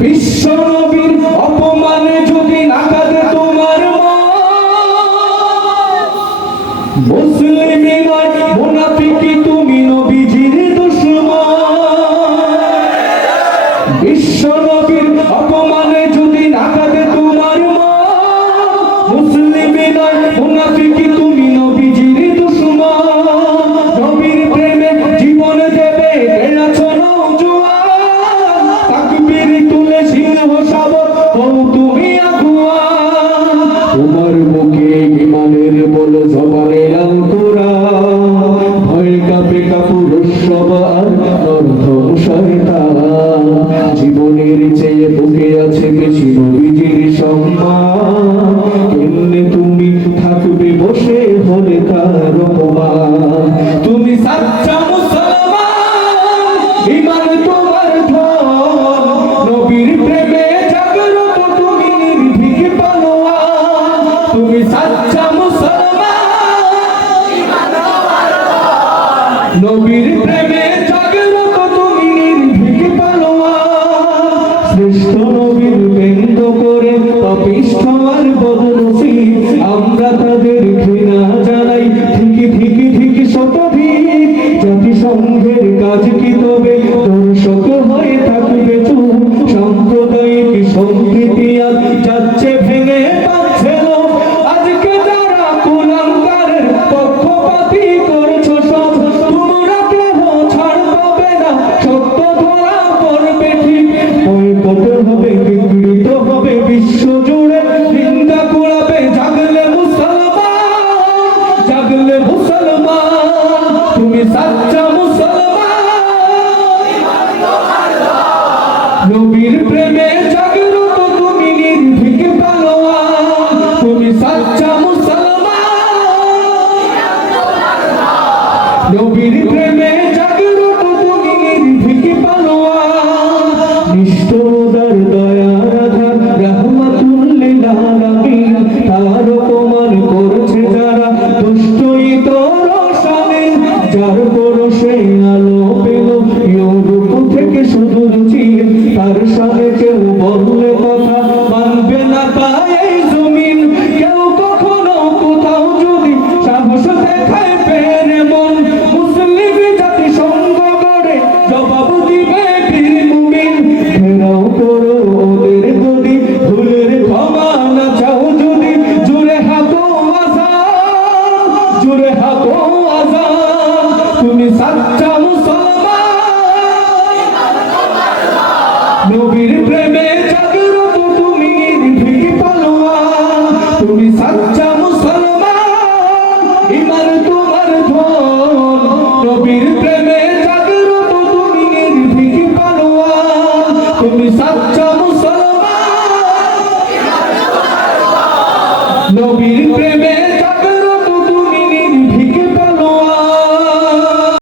বিশ্ব নবীর অপমানে যদি না কাঁদে তোমার মন, মুসলিমই নয় মুনাফিকি তুমি নবীজির দুশমন। বিশ্ব নবীর অপমানে যদি না কাঁদে তোমার মন, মুসলিমই নয় মুনাফিকি তুমি নবীজির দুশমন। নবীর প্রেমে জীবন দেবে বেড়াছো নওজোয়ান, তাকবীর তুলে সিংহ শাবক হও তুমি আগুয়ান। তোমার মুখে ঈমানের বল জবানে আল কোরআন, ভয় কাঁপে কাপুরুষ সব আর নর্ধম শয়তান। জীবনের চেয়ে বুকে আছে বেশি নবীজির সম্মান, কেমনে তুমি থাকবে বসে হলে তার অপমান। তুমি সাচ্চা মুসলমান, ঈমান তোমার ধন, নবীর প্রেমে জাগ্রত তুমি নির্ভীক পালোয়ান। তুমি সাচ্চা মুসলমান, ঈমান তোমার ধন, নবীর প্রেমে জাগ্রত তুমি নির্ভীক পালোয়ান। শ্রেষ্ঠ নবীর কেন্দ্র করে পাপিষ্ঠ আর বদনসিব, আমরা তাদের ঘৃণা জানাই ঠিকই ঠিকই ঠিকই শতধিক। জাতিসংঘের কাজ কি তবে দর্শক হয়ে থাকবে চুপ, সাম্প্রদায়িক সম্প্রীতি আজ যাচ্ছে ভেঙে পাচ্ছে লোক। আজকে যারা কুলাঙ্গারের পক্ষপাতী করছো সব, তোমরা কেহ ছাড় পাবে না, সত্য ধরা পড়বে ঠিক। বয়কট হবে, বিকৃত হবে বিশ্ব জুড়ে, নিন্দা কুড়াবে জাগলে মুসলমান, জাগলে মুসলমান। তুমি সাচ্চা মুসলমান, ঈমান তোমার ধন, নবীর প্রেমে জাগ্রত তুমি নির্ভীক পালোয়ান। তুমি সাচ্চা মুসলমান, ঈমান তোমার ধন, নবীর প্রেমে জাগ্রত তুমি নির্ভীক পালোয়ান। নিষ্ঠুরতার দয়ার আধার রাহমাতুল লিল আলামিন, তার অপমান করছে যারা দুষ্টই তরসানে। যার পরশে আলো পেল ইউরোপ থেকে সুদূর চীন, তার সামনে কেউ বললে কথা মানবে না তাই এই জমিন। কেউ কখনো কোথাও যদি সাহস দেখায় পেরে মন, মুসলিম জাতি সঙ্গ করে জবাব দিবে বীর মুমিন। ঘেরাও করো ওদের গদি, ভুলের ক্ষমা না চাও যদি, জুড়ে হাঁকো আযান, জুড়ে হাঁকো আযান। তুমি সাচ্চা মুসলমান, ঈমান তোমার ধন, নবীর প্রেমে জাগ্রত তুমি নির্ভীক পালোয়ান। তুমি সাচ্চা মুসলমান, ঈমান তোমার ধন, নবীর প্রেমে জাগ্রত তুমি নির্ভীক পালোয়ান। তুমি সাচ্চা মুসলমান, ঈমান তোমার ধন, নবীর